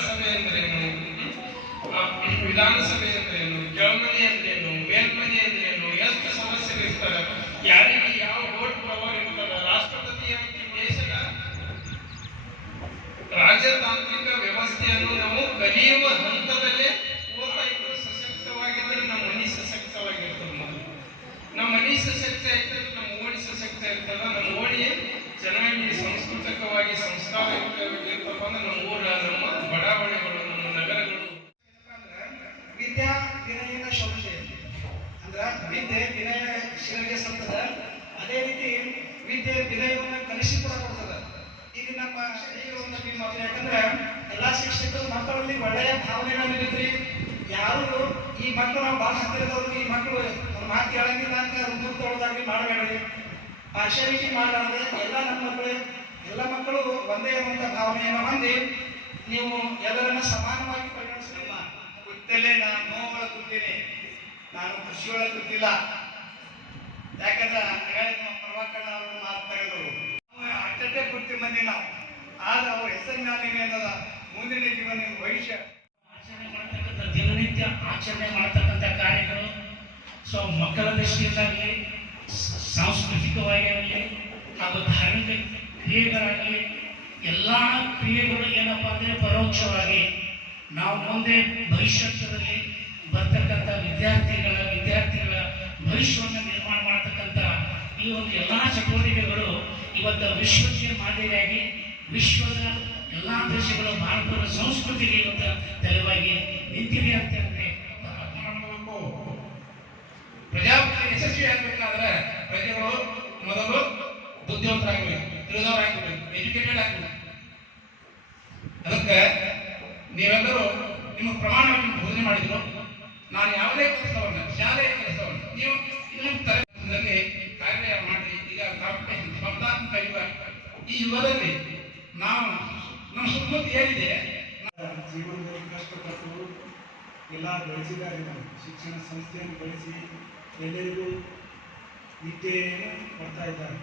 ಸಹೋದರರೇ, ರಾಜ್ಯಸಭೆ ಅಂದ್ರೇನು ಆ, ವಿಧಾನಸಭೆ ಅಂದ್ರೇನು ಕೆಳಮನೆ ಅಂದ್ರೇನು ಮಕ್ಕಳು ನಾವು ಭಾಳ ಹತ್ತಿರದವ್ರು ಈ ಮಕ್ಕಳು ಅವ್ರ ಮಾತು ಕೇಳಂಗಿಲ್ಲ ಅಂತ ದೂರ ತೊಗೊಳೋದಾಗ್ಲಿ ಮಾಡಬೇಡ್ರಿ. ಪಾರ್ಶಾಲಿಟಿ ಮಾಡಲಾರ್ದೆ ಎಲ್ಲ ನಮ್ಮ ಮಕ್ಕಳು, ಎಲ್ಲ ಮಕ್ಕಳು ಒಂದೇ ಒಂದು ಭಾವನೆಯನ್ನು ಹೊಂದಿ ನೀವು ಎಲ್ಲರನ್ನ ಸಮಾನವಾಗಿ ಪರಿಗಣಿಸಲಿಲ್ಲ. ಕುತ್ತಲೇ ನಾನು ನೋವುಗಳ ಕೂತೀನಿ ನಾನು ಖುಷಿಯೊಳ ಕೂತಿಲ್ಲ ಯಾಕಂದ್ರೆ ನಮ್ಮ ಪ್ರಭಾಕರ್ ಅವರು ಮಾತು ತೆಗೆದರು ನಾವು ಅಟ್ಟೆ ಕೂತಿ ಮಂದಿ ನಾವು. ಆದ್ರೆ ಅವ್ರ ಹೆಸರಿನ ಏನದ ಮುಂದಿನ ಜೀವನ ಭವಿಷ್ಯ. ಮಾಡ್ತಕ್ಕಂಥ ಆಚರಣೆ ಮಾಡ್ತಕ್ಕಂಥ ಕಾರ್ಯಗಳು. ಸೊ ಮಕ್ಕಳ ದೃಷ್ಟಿಯಿಂದಾಗಲಿ ಸಾಂಸ್ಕೃತಿಕವಾಗಿ ಆಗಲಿ ಹಾಗೂ ಧಾರ್ಮಿಕ ಕ್ರಿಯೆಗಳಾಗಲಿ, ಎಲ್ಲ ಕ್ರಿಯೆಗಳು ಏನಪ್ಪ ಅಂದರೆ ಪರೋಕ್ಷವಾಗಿ ನಾವು ಮುಂದೆ ಭವಿಷ್ಯದಲ್ಲಿ ಬರ್ತಕ್ಕಂಥ ವಿದ್ಯಾರ್ಥಿಗಳ ವಿದ್ಯಾರ್ಥಿಗಳ ಭವಿಷ್ಯವನ್ನು ನಿರ್ಮಾಣ ಮಾಡ್ತಕ್ಕಂಥ ಈ ಒಂದು ಎಲ್ಲ ಚಟುವಟಿಕೆಗಳು ಇವತ್ತು ವಿಶ್ವಕ್ಕೆ ಮಾದರಿಯಾಗಿ ವಿಶ್ವದ ಎಲ್ಲ ದೇಶಗಳು ಭಾರತದ ಸಂಸ್ಕೃತಿಗೆ ಇವತ್ತು ತೆರವಾಗಿ ನಿಂತಿದೆ ಅಂತ ಹೇಳಿದ್ರೆ ಪ್ರಜಾಪ್ರಭುತ್ವ ಯಶಸ್ವಿ ಆಗ್ಬೇಕಾದ್ರೆ ಪ್ರಜೆಗಳು ಮೊದಲು ಬುದ್ಧಿವಂತರಾಗಬೇಕು, ತಿಳಿದವರಾಗಬೇಕು ಎಜುಕೇಟೆಡ್ ಆಗಬೇಕು. ಅದಕ್ಕೆ ನೀವೆಲ್ಲರೂ ನಿಮ್ಮ ಪ್ರಮಾಣವನ್ನು ಬೋಧನೆ ಮಾಡಿದ್ರು. ನಾನು ಯಾವುದೇ ಕೆಲಸವನ್ನ, ಶಾಲೆಯ ಕೆಲಸವನ್ನು, ನೀವು ಇನ್ನೊಂದು ತರಗತಿಯಲ್ಲಿ ಕಾರ್ಯ ಮಾಡಿ, ಈಗ ಕಾಂಪಿಟೇಷನ್, ಸ್ಪರ್ಧಾತ್ಮಕ ಯುಗ ಈ ಯುಗದಲ್ಲಿ ನಾವು ನಮ್ಮ ಸುತ್ತಮುತ್ತ ಏನಿದೆ? ಜೀವನದಲ್ಲಿ ಕಷ್ಟಪಟ್ಟು ಎಲ್ಲ ಬೆಳೆಸಿದ್ದಾರೆ ನಾವು ಶಿಕ್ಷಣ ಸಂಸ್ಥೆಯನ್ನು ಬೆಳೆಸಿ ಎಲ್ಲರಿಗೂ ವಿದ್ಯೆಯನ್ನು ಕೊಡ್ತಾ ಇದ್ದಾರೆ.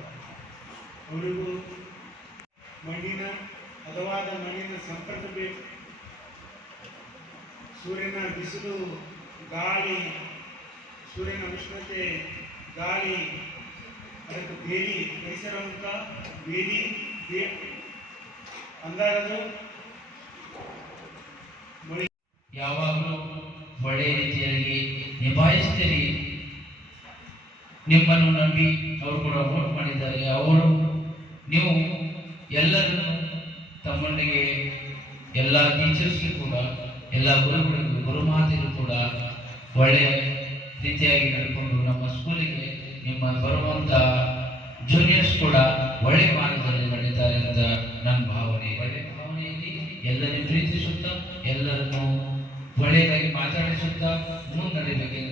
ಅವರಿಗೂ ಮಣ್ಣಿನ, ಹದವಾದ ಮಣ್ಣಿನ ಸಂಪರ್ಕ ಬೇಕು. ಸೂರ್ಯನ ಬಿಸಿಲು, ಗಾಳಿ, ಸೂರ್ಯನ ಉಷ್ಣತೆ, ಗಾಳಿ, ಅದಕ್ಕೆ ಬೇಲಿ, ಪರಿಸರ ಅಂತ ಬೇಲಿ. ಯಾವಾಗಲೂ ಒಳ್ಳೆಯ ರೀತಿಯಾಗಿ ನಿಭಾಯಿಸ್ತೀರಿ. ನಿಮ್ಮನ್ನು ನಂಬಿ ಅವರು ಕೂಡ ವೋಟ್ ಮಾಡಿದ್ದಾರೆ. ಅವರು, ನೀವು ಎಲ್ಲರನ್ನು ತಮ್ಮೊಂದಿಗೆ ಎಲ್ಲ ಟೀಚರ್ಸ್ ಕೂಡ, ಎಲ್ಲ ಗುರುಗಳಿಗೂ, ಗುರುಮಾತೆಗೂ ಕೂಡ ಒಳ್ಳೆಯ ರೀತಿಯಾಗಿ ನಡ್ಕೊಂಡು ನಮ್ಮ ಸ್ಕೂಲಿಗೆ ನಿಮ್ಮ ಬರುವಂಥ ಜೂನಿಯರ್ಸ್ ಕೂಡ ಒಳ್ಳೆ ಮಾರ್ಗದಲ್ಲಿ ನಡೀತಾರೆ ಅಂತ का मन करने लगे